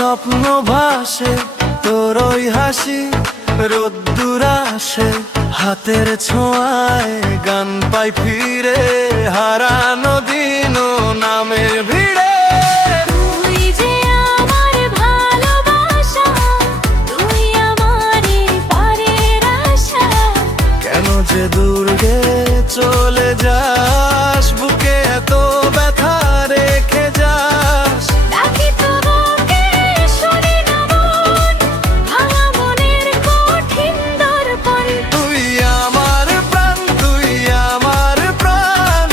স্বপ্ন ভাসে তোর ওই হাসি, রোদ্দুর আসে হাতের ছোঁয়ায়, গান পাই ফিরে হারানো দিন ও নামের ভিড়ে। তুই যে আমার ভালোবাসা, তুই আমার পারের আশা। কেন যে দূরে চলে যাস, বুকে এত ব্যথা রেখে যাস। ডাকি তোকে শুনি না মন, ভাঙা মনের কঠিন দর্পণ। তুই আমার প্রাণ, তুই আমার প্রাণ,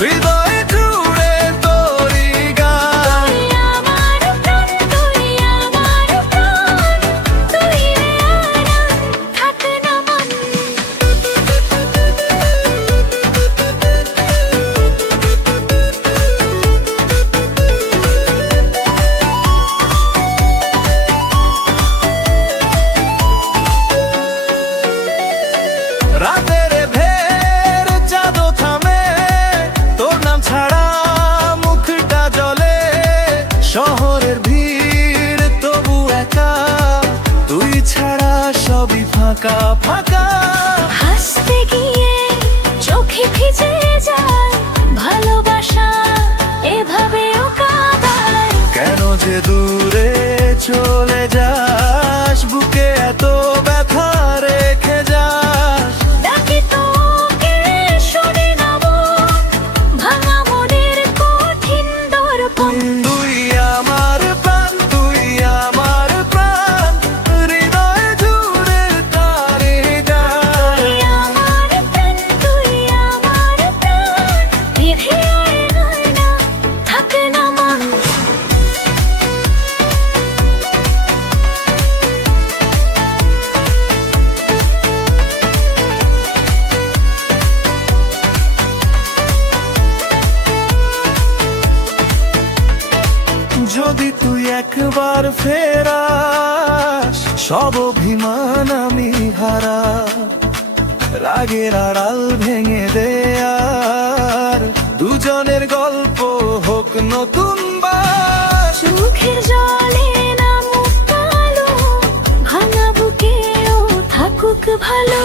হৃদয় জুড়ে তোরই গান। তুই আমার প্রাণ, তুই আমার প্রাণ, তুই রে আরাম, থাক না মন। রাতের ভের চাঁদও থামে, তোর নাম ছাড়া মুখটা জ্বলে। শহরের ভিড় তবু একা, তুই ছাড়া সবই ফাঁকা ফাঁকা। হাসতে গিয়ে চোখে ভিজে যায়, ভালোবাসা এভাবেও কাঁদায়। কেন যে দূরে চলে যাস, বুকে এত ব্যথা রেখে যাস। ডাকি তোকে শুনি না মন, ভাঙা মনের কঠিন দর্পণ। তুই আমার প্রাণ, তুই আমার প্রাণ, হৃদয় জুড়ে তারে গান। তুই আমার প্রাণ, তুই আমার প্রাণ, বিধি আর না থাক না মন। যদি তুই একবার ফেরাস, সব অভিমান আমি হারা। রাগের আড়াল ভেঙে দে আর, দুজনের গল্প হোক নতুন বার। চোখের জলে নামুক কালো, ভাঙা বুকেও থাকুক ভালো।